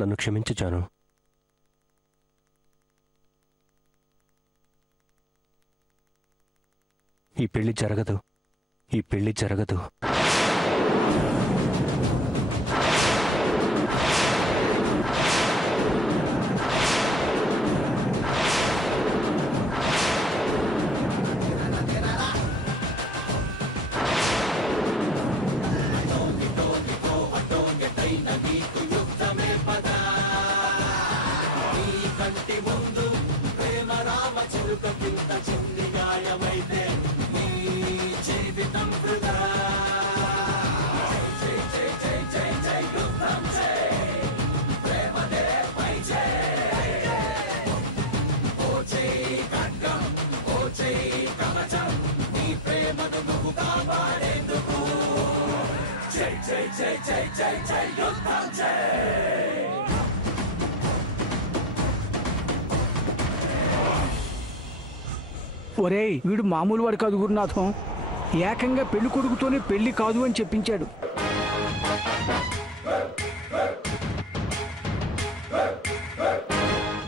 నన్ను క్షమించు జాను. ఈ పెళ్లి జరగదు, ఈ పెళ్లి జరగదు. ఒరేయ్, వీడు మామూలు వాడు కాదు గురునాథం. ఏకంగా పెళ్లి కొడుకుతోనే పెళ్లి కాదు అని చెప్పించాడు.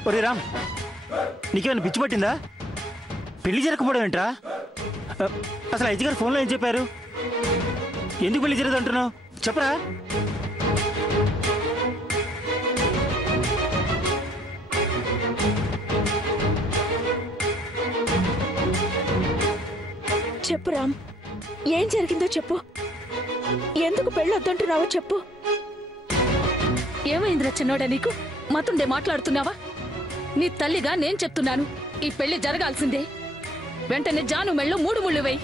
ఒరే రామ్, నీకేమైనా పిచ్చి పట్టిందా? పెళ్లి జరగకపోవడం ఏంట్రా? అసలు అయ్య గారు ఫోన్లో ఏం చెప్పారు? ఎందుకు పెళ్లి జరగదు అంటున్నావు? చెప్పరా? చెప్పు రామ్, ఏం జరిగిందో చెప్పు. ఎందుకు పెళ్ళి వద్దంటున్నావో చెప్పు. ఏమైందిరా చిన్నోడా, నీకు మతుండే మాట్లాడుతున్నావా? నీ తల్లిగా నేను చెప్తున్నాను, ఈ పెళ్లి జరగాల్సిందే. వెంటనే జాను మెళ్ళో 3 ముళ్ళు వేయి.